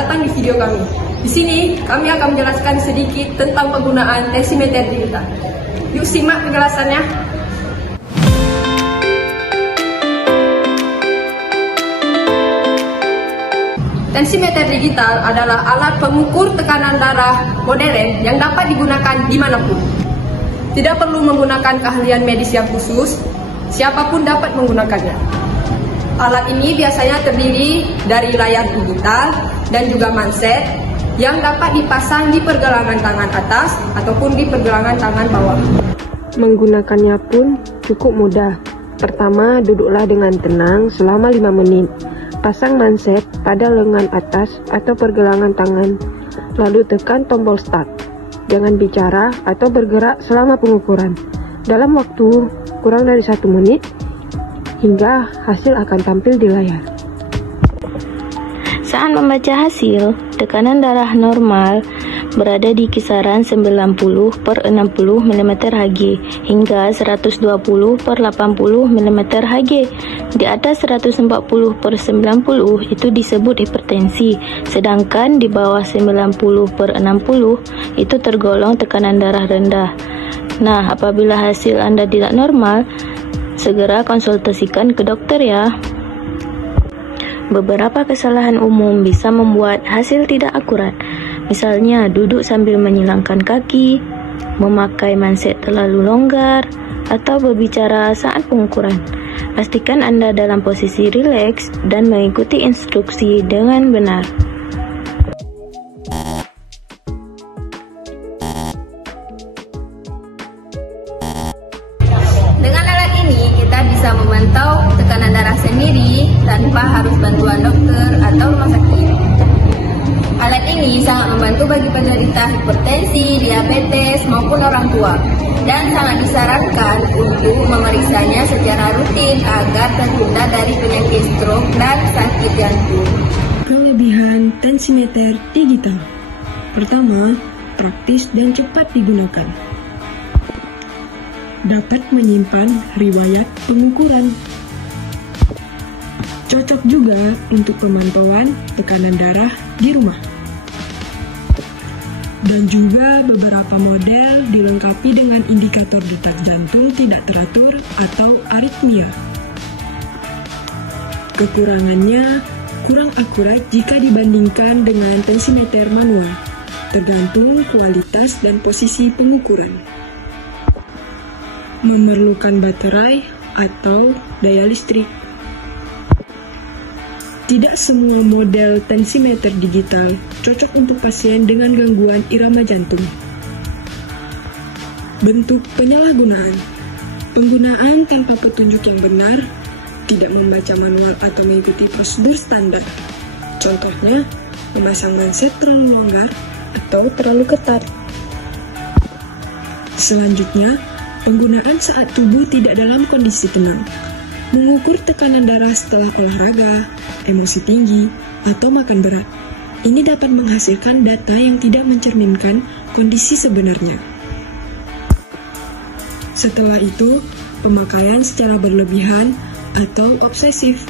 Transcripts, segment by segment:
datang di video kami. Di sini kami akan menjelaskan sedikit tentang penggunaan tensimeter digital. Yuk simak penjelasannya. Tensimeter digital adalah alat pengukur tekanan darah modern yang dapat digunakan dimanapun. Tidak perlu menggunakan keahlian medis yang khusus, siapapun dapat menggunakannya. Alat ini biasanya terdiri dari layar digital dan juga manset yang dapat dipasang di pergelangan tangan atas ataupun di pergelangan tangan bawah. Menggunakannya pun cukup mudah. Pertama, duduklah dengan tenang selama 5 menit. Pasang manset pada lengan atas atau pergelangan tangan, lalu tekan tombol start. Jangan bicara atau bergerak selama pengukuran. Dalam waktu kurang dari 1 menit, hingga hasil akan tampil di layar. Saat membaca hasil, tekanan darah normal berada di kisaran 90/60 mmHg hingga 120/80 mmHg. Di atas 140/90 itu disebut hipertensi, sedangkan di bawah 90/60 itu tergolong tekanan darah rendah. Nah, apabila hasil Anda tidak normal, segera konsultasikan ke dokter ya. Beberapa kesalahan umum bisa membuat hasil tidak akurat. Misalnya duduk sambil menyilangkan kaki, memakai manset terlalu longgar, atau berbicara saat pengukuran. Pastikan Anda dalam posisi rileks dan mengikuti instruksi dengan benar. Dengan alat ini kita bisa memantau tekanan darah sendiri tanpa harus bantuan dokter atau rumah sakit. Alat ini sangat membantu bagi penderita hipertensi, diabetes, maupun orang tua, dan sangat disarankan untuk memeriksanya secara rutin agar terhindar dari penyakit stroke dan sakit jantung. Kelebihan tensimeter digital. Pertama, praktis dan cepat digunakan. Dapat menyimpan riwayat pengukuran. Cocok juga untuk pemantauan tekanan darah di rumah. Dan juga beberapa model dilengkapi dengan indikator detak jantung tidak teratur atau aritmia. Kekurangannya kurang akurat jika dibandingkan dengan tensimeter manual, tergantung kualitas dan posisi pengukuran. Memerlukan baterai atau daya listrik. Tidak semua model tensimeter digital cocok untuk pasien dengan gangguan irama jantung. Bentuk penyalahgunaan. Penggunaan tanpa petunjuk yang benar, tidak membaca manual atau mengikuti prosedur standar. Contohnya, memasang manset terlalu longgar atau terlalu ketat. Selanjutnya, penggunaan saat tubuh tidak dalam kondisi tenang. Mengukur tekanan darah setelah olahraga, emosi tinggi, atau makan berat. Ini dapat menghasilkan data yang tidak mencerminkan kondisi sebenarnya. Setelah itu, pemakaian secara berlebihan atau obsesif.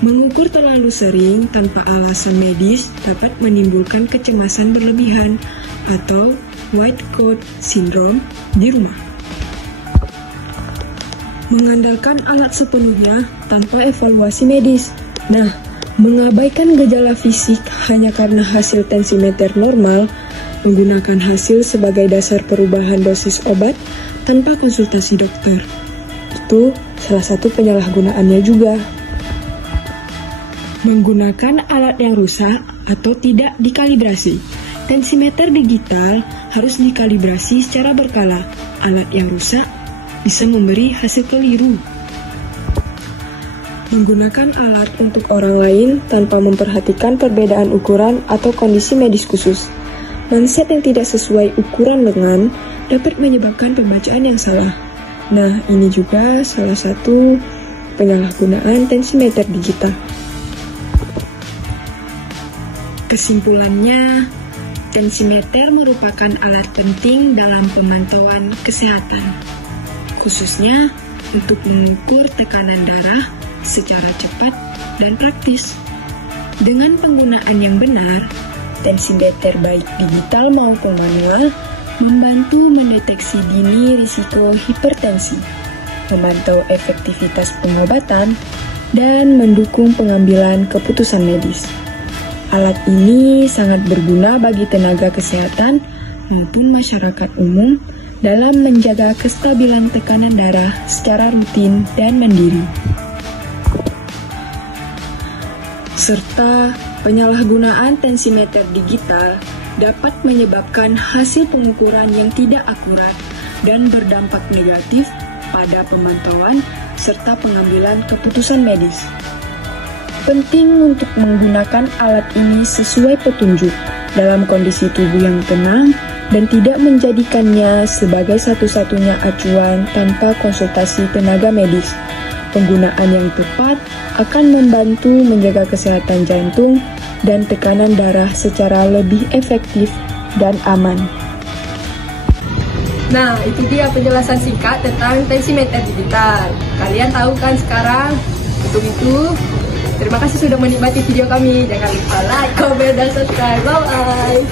Mengukur terlalu sering tanpa alasan medis dapat menimbulkan kecemasan berlebihan atau white coat syndrome di rumah. Mengandalkan alat sepenuhnya tanpa evaluasi medis. Nah, mengabaikan gejala fisik hanya karena hasil tensimeter normal, menggunakan hasil sebagai dasar perubahan dosis obat tanpa konsultasi dokter. Itu salah satu penyalahgunaannya juga. Menggunakan alat yang rusak atau tidak dikalibrasi. Tensimeter digital harus dikalibrasi secara berkala. Alat yang rusak bisa memberi hasil keliru. Menggunakan alat untuk orang lain tanpa memperhatikan perbedaan ukuran atau kondisi medis khusus. Manset yang tidak sesuai ukuran lengan dapat menyebabkan pembacaan yang salah. Nah, ini juga salah satu penyalahgunaan tensimeter digital. Kesimpulannya, tensimeter merupakan alat penting dalam pemantauan kesehatan, khususnya untuk mengukur tekanan darah secara cepat dan praktis. Dengan penggunaan yang benar, tensimeter baik digital maupun manual membantu mendeteksi dini risiko hipertensi, memantau efektivitas pengobatan, dan mendukung pengambilan keputusan medis. Alat ini sangat berguna bagi tenaga kesehatan maupun masyarakat umum dalam menjaga kestabilan tekanan darah secara rutin dan mandiri. Serta penyalahgunaan tensimeter digital dapat menyebabkan hasil pengukuran yang tidak akurat dan berdampak negatif pada pemantauan serta pengambilan keputusan medis. Penting untuk menggunakan alat ini sesuai petunjuk dalam kondisi tubuh yang tenang dan tidak menjadikannya sebagai satu-satunya acuan tanpa konsultasi tenaga medis. Penggunaan yang tepat akan membantu menjaga kesehatan jantung dan tekanan darah secara lebih efektif dan aman. Nah, itu dia penjelasan singkat tentang tensimeter digital. Kalian tahu kan sekarang? Untuk itu, terima kasih sudah menikmati video kami. Jangan lupa like, comment, dan subscribe. Bye-bye.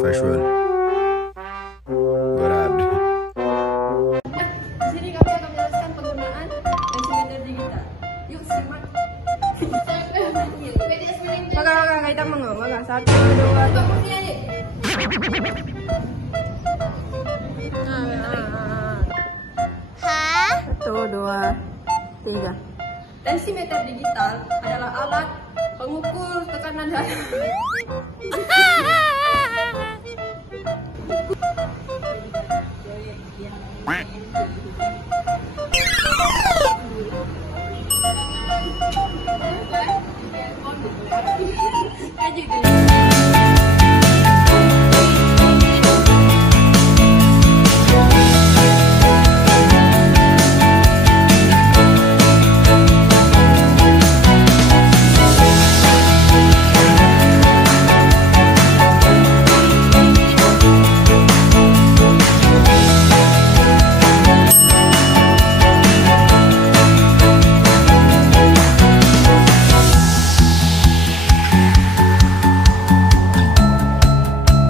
Visual. Berat. Di sini kami akan menjelaskan penggunaan tensimeter digital. Yuk simak. Kakak kita mengomong. 1, 2, 3. Tensimeter digital adalah alat pengukur tekanan darah. Aduh.